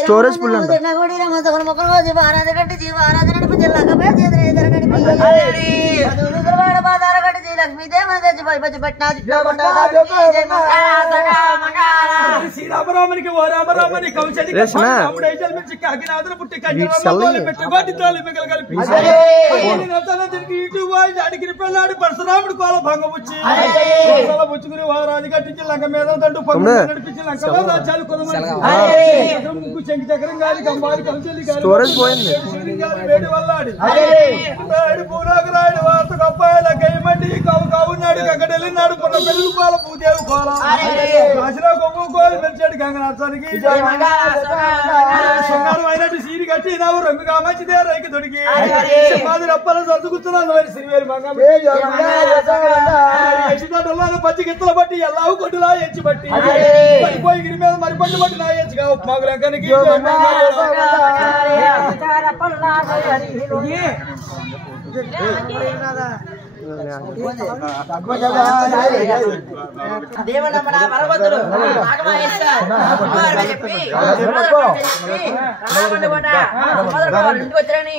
storage full అంట శ్రీరామరామనికి ఓ రామరామని కౌశలి కాకినాథను పుట్టి అడిగిన పెళ్ళాడు పరశురాముడు కోల భంగముచ్చి పుచ్చుకుని రాజు కట్టించి లంక మీద దండు నడిపించి లంకలో రాజ్యాలు ముగ్గు శంకి చక్రం గారి గంబారి కౌశలి వేడి వల్లాడి పూనాగరాయుడు వార్త గొప్పాయల గైమండి కావు కావున్నాడు గగ్గడెళ్ళినాడు కొన్న పెళ్లి కోల పూదేవు కోల కాశీలో గొప్ప కోలు పెంచాడు గంగనాథానికి శృంగారం అయినట్టు సీరి కట్టి నావు రంగుగా మంచిదే రైకి దొరికి మాది రప్పల సర్దుకుతున్నాను మరి శ్రీవేలి మంగళ పచ్చి గిత్తలు బట్టి ఎల్లావు కొట్టులా ఎంచి బట్టి పడిపోయి గిరి మీద మరి పట్టు బట్టి నా ఎంచుగా మాకు రంగానికి దేవనమ్మన వరవతులు ఇంటికి వచ్చారని